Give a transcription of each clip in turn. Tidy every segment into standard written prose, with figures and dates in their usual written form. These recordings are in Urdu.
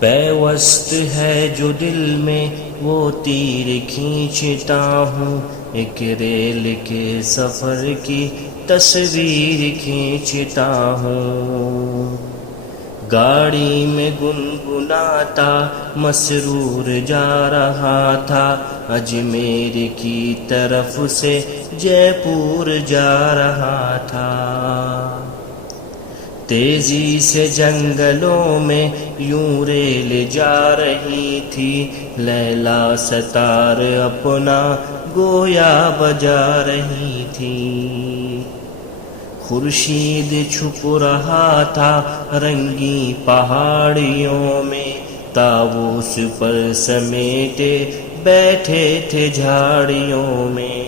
پیوست ہے جو دل میں وہ تیر کھینچتا ہوں، ایک ریل کے سفر کی تصویر کھینچتا ہوں۔ گاڑی میں گنگناتا مسرور جا رہا تھا، اجمیر کی طرف سے جے پور جا رہا تھا۔ تیزی سے جنگلوں میں یوں ریل جا رہی تھی، لیلا ستار اپنا گویا بجا رہی تھی۔ خورشید چھپ رہا تھا رنگی پہاڑیوں میں، طاووس پر سمیٹے بیٹھے تھے جھاڑیوں میں۔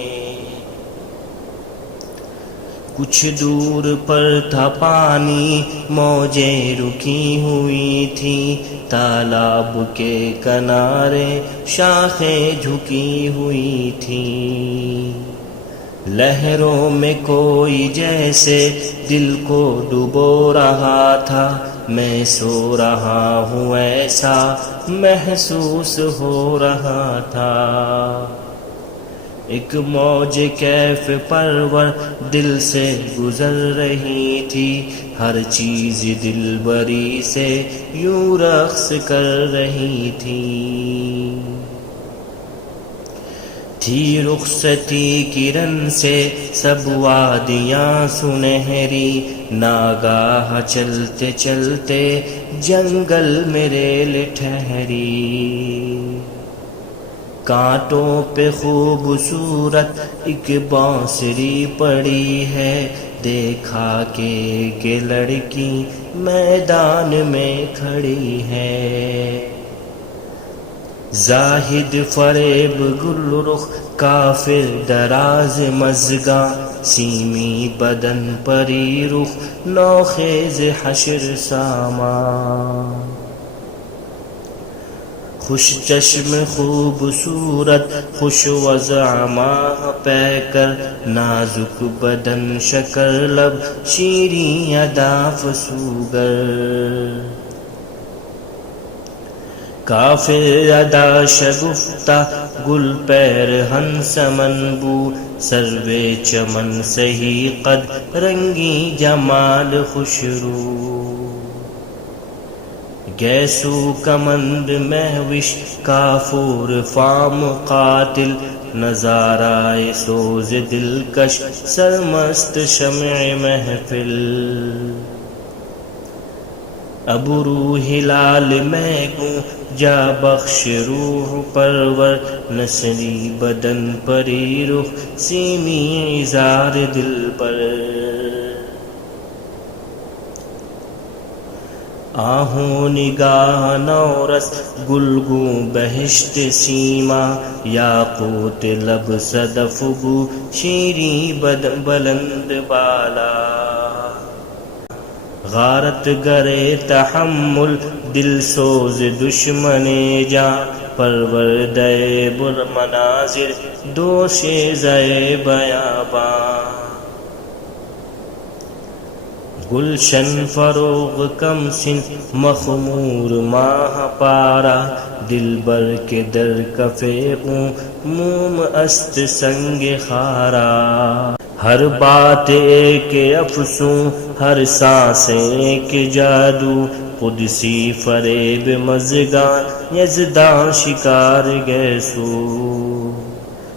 کچھ دور پر تھا پانی، موجیں رکی ہوئی تھیں، تالاب کے کنارے شاخیں جھکی ہوئی تھیں۔ لہروں میں کوئی جیسے دل کو ڈبو رہا تھا، میں سو رہا ہوں ایسا محسوس ہو رہا تھا۔ ایک موج کیف پرور دل سے گزر رہی تھی، ہر چیز دل بری سے یوں رقص کر رہی تھی۔ رخصتی کرن سے سب وادیاں سنہری، ناگاہ چلتے چلتے جنگل میں ریل ٹھہری۔ کانٹوں پہ خوبصورت ایک بانسری پڑی ہے، دیکھا کہ ایک لڑکی میدان میں کھڑی ہے۔ زاہد فریب گل رخ کافر دراز مژگاں، سیمی بدن پری رخ نوخیز حشر ساما۔ خوش چشم خوبصورت خوش وضع ماہ پہ کر، نازک بدن شکر لب شیریں ادا فسوگر۔ کافر ادا شگفتہ گل پیرہن سمن بو، سروے چمن سہی قد رنگی جمال خوشرو۔ گیسو کمند مہوش کافور فام قاتل، نظارہ سوز دلکش سرمست شمع محفل۔ ابرو ہلال میں گوں جا بخش روح پرور، نسری بدن پری رخ سیمی اظہار دل پر۔ آہوں نگاہ نورس گلگوں بہشت سیما، یاقوت لب صدف بو شیریں بلند بالا۔ غارت گرے تحمل دل سوز دشمن جاں، پروردہ بر مناظر دوشیزہ بیاباں۔ گلشن فروغ کم سن مخمور ماہ پارا، دلبر کے در کفے اوں موم است سنگ خارا۔ ہر بات ایک افسوں ہر سانس ایک جادو، قدسی فریب مژگاں یزداں شکار گیسو۔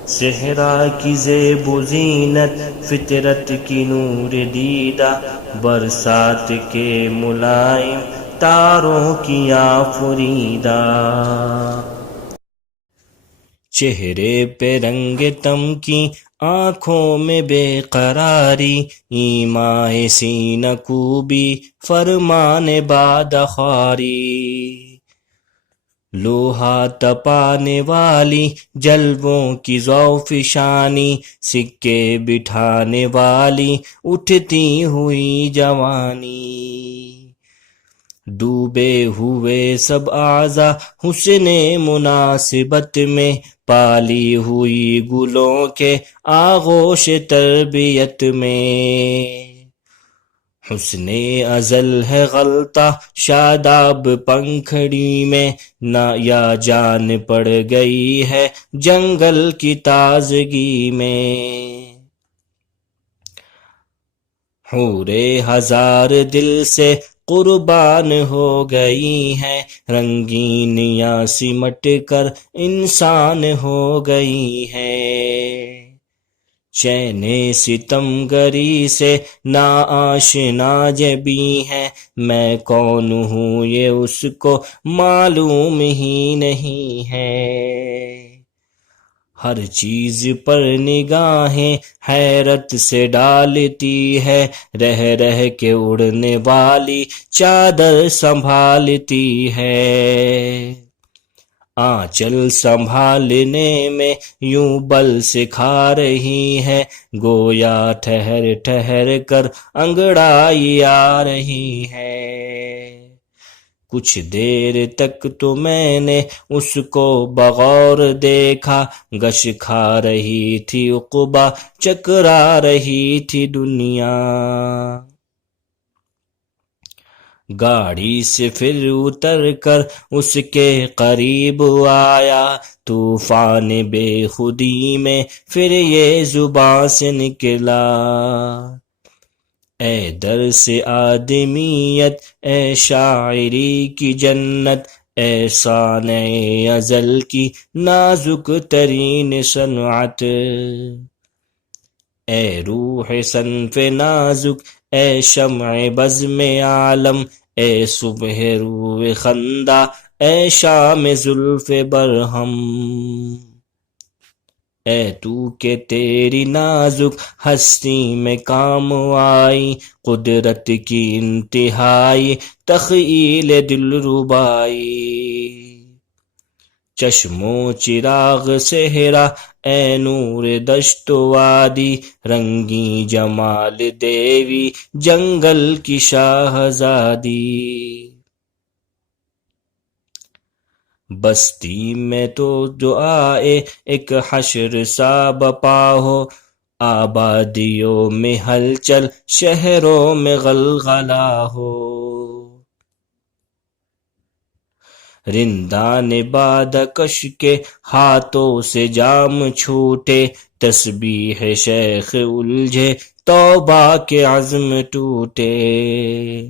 صحرا کی زیب و زینت فطرت کی نور دیدہ، برسات کے ملائم تاروں کی آفریدہ۔ چہرے پہ رنگ تم کی آنکھوں میں بے قراری، ایمائے سینہ کوبی فرمان باد خواری۔ لوہا تپانے والی جلووں کی ضعف شانی، سکے بٹھانے والی اٹھتی ہوئی جوانی۔ ڈوبے ہوئے سب اعضا حسن مناسبت میں، پالی ہوئی گلوں کے آغوش تربیت میں۔ حسن ازل ہے غلطہ شاداب پنکھڑی میں، نہ یا جان پڑ گئی ہے جنگل کی تازگی میں۔ حورے ہزار دل سے قربان ہو گئی ہیں، رنگینیاں سمٹ کر انسان ہو گئی ہیں۔ چین ستم گری سے نا آشنا جبی ہے، میں کون ہوں یہ اس کو معلوم ہی نہیں ہے۔ ہر چیز پر نگاہیں حیرت سے ڈالتی ہے، رہ رہ کے اڑنے والی چادر سنبھالتی ہے۔ آنچل سنبھالنے میں یوں بل سکھا رہی ہے، گویا ٹھہر ٹھہر کر انگڑائی آ رہی ہے۔ کچھ دیر تک تو میں نے اس کو بغور دیکھا، گش کھا رہی تھی عقبہ، چکرا رہی تھی دنیا۔ گاڑی سے پھر اتر کر اس کے قریب آیا، طوفان بے خودی میں پھر یہ زباں سے نکلا۔ اے درس آدمیت، اے شاعری کی جنت، اے صانع ازل کی نازک ترین صنعت، اے روح صنف نازک، اے شمع بزم عالم، اے صبح روح خندہ، اے شام زلف برہم۔ اے تو کہ تیری نازک ہستی میں کام آئی، قدرت کی انتہائی تخیل دلربائی۔ چشم و چراغ صحرا، اے نور دشت و وادی، رنگی جمال دیوی جنگل کی شاہزادی۔ بستی میں تو دعائے ایک حشر سا بپا ہو، آبادیوں میں ہلچل شہروں میں غلغلہ ہو۔ رندان بادہ کش کے ہاتھوں سے جام چھوٹے، تسبیح شیخ الجھے توبہ کے عزم ٹوٹے۔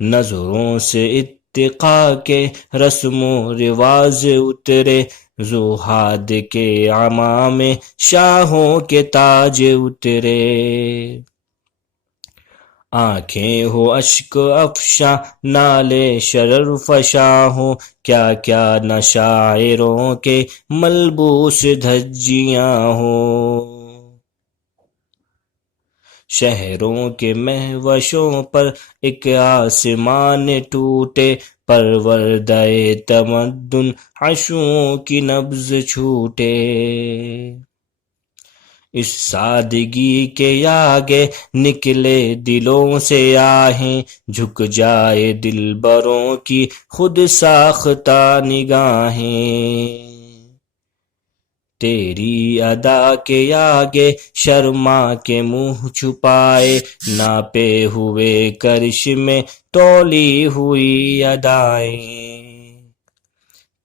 نظروں سے اتقا کے رسم و رواج اترے، زہاد کے عما میں شاہوں کے تاج اترے۔ آنکھیں ہو اشک افشاں نالے شرر فشاں ہوں، کیا کیا نہ شاعروں کے ملبوس دھجیاں ہوں۔ شہروں کے مہوشوں پر ایک آسمان ٹوٹے، پروردہ تمدن عشوؤں کی نبض چھوٹے۔ اس سادگی کے آگے نکلے دلوں سے آہیں، جھک جائے دلبروں کی خود ساختہ نگاہیں۔ تیری ادا کے آگے شرما کے منہ چھپائے، ناپے ہوئے کرشمے تولی ہوئی ادائیں۔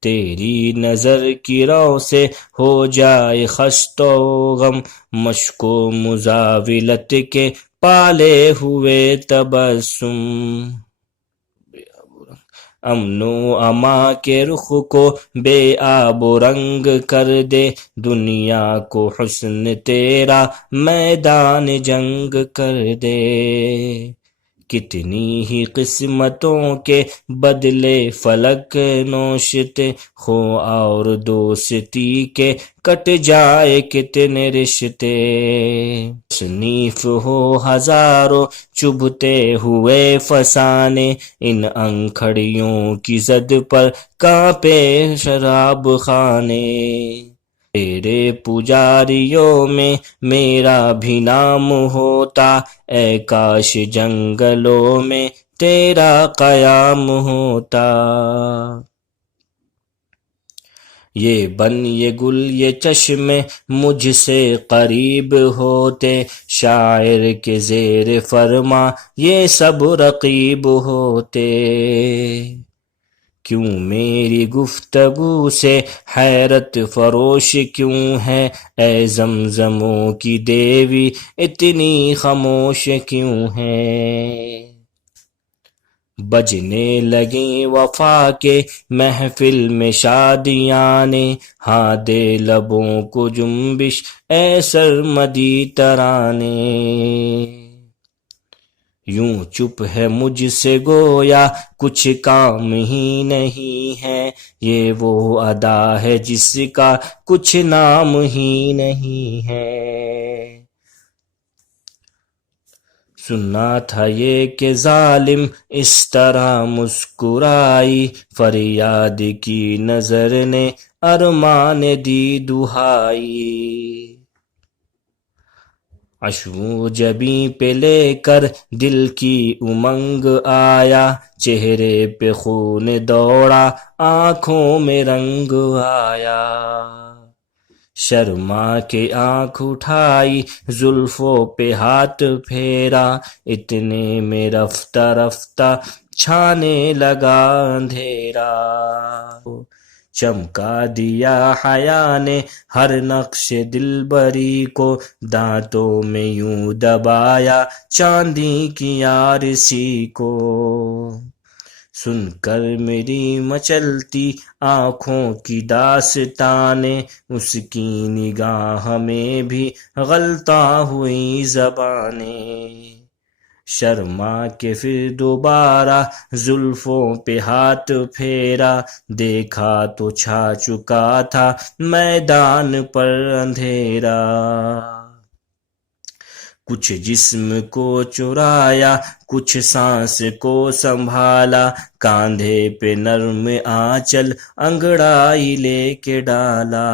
تیری نظر کی رو سے ہو جائے خشت و غم، مشق و مزاولت کے پالے ہوئے تبسم۔ امن و اما کے رخ کو بے آب و رنگ کر دے، دنیا کو حسن تیرا میدان جنگ کر دے۔ کتنی ہی قسمتوں کے بدلے فلک نوشتے، خو اور دوستی کے کٹ جائے کتنے رشتے۔ تصنیف ہو ہزاروں چبھتے ہوئے فسانے، ان انکھڑیوں کی زد پر کانپے شراب خانے۔ تیرے پجاریوں میں میرا بھی نام ہوتا، اے کاش جنگلوں میں تیرا قیام ہوتا۔ یہ بن یہ گل یہ چشمے مجھ سے قریب ہوتے، شاعر کے زیر فرما یہ سب رقیب ہوتے۔ کیوں میری گفتگو سے حیرت فروش کیوں ہے، اے زمزموں کی دیوی اتنی خاموش کیوں ہے۔ بجنے لگیں وفا کے محفل میں شادیاں نے، ہاں دے لبوں کو جنبش اے سرمدی ترانے۔ یوں چپ ہے مجھ سے گویا کچھ کام ہی نہیں ہے، یہ وہ ادا ہے جس کا کچھ نام ہی نہیں ہے۔ سنا تھا یہ کہ ظالم اس طرح مسکرائی، فریاد کی نظر نے ارمان دی دہائی۔ اشو جبیں پہ لے کر دل کی امنگ آیا، چہرے پہ خون دوڑا آنکھوں میں رنگ آیا۔ شرما کے آنکھ اٹھائی زلفوں پہ ہاتھ پھیرا، اتنے میں رفتہ رفتہ چھانے لگا اندھیرا۔ چمکا دیا حیا نے ہر نقش دلبری کو، دانتوں میں یوں دبایا چاندی کی عارسی کو۔ سن کر میری مچلتی آنکھوں کی داستانیں، اس کی نگاہ میں بھی غلطاں ہوئی زبانیں۔ شرما کے پھر دوبارہ زلفوں پہ ہاتھ پھیرا، دیکھا تو چھا چکا تھا میدان پر اندھیرا۔ کچھ جسم کو چرایا کچھ سانس کو سنبھالا، کاندھے پہ نرم آنچل انگڑائی لے کے ڈالا۔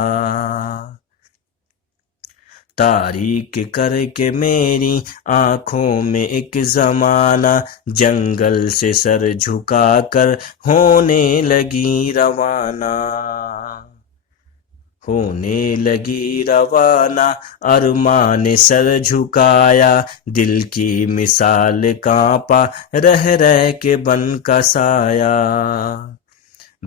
تاریک کر کے میری آنکھوں میں ایک زمانہ، جنگل سے سر جھکا کر ہونے لگی روانہ۔ ہونے لگی روانہ ارمان نے سر جھکایا، دل کی مثال کانپا رہ رہ کے بن کا سایہ۔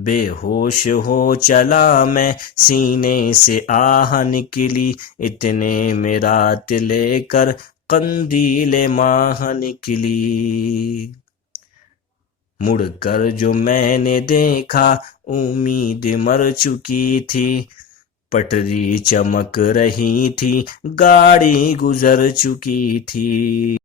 بے ہوش ہو چلا میں سینے سے آہ نکلی، اتنے میں رات لے کر قندیل ماہ نکلی۔ مڑ کر جو میں نے دیکھا امید مر چکی تھی، پٹری چمک رہی تھی گاڑی گزر چکی تھی۔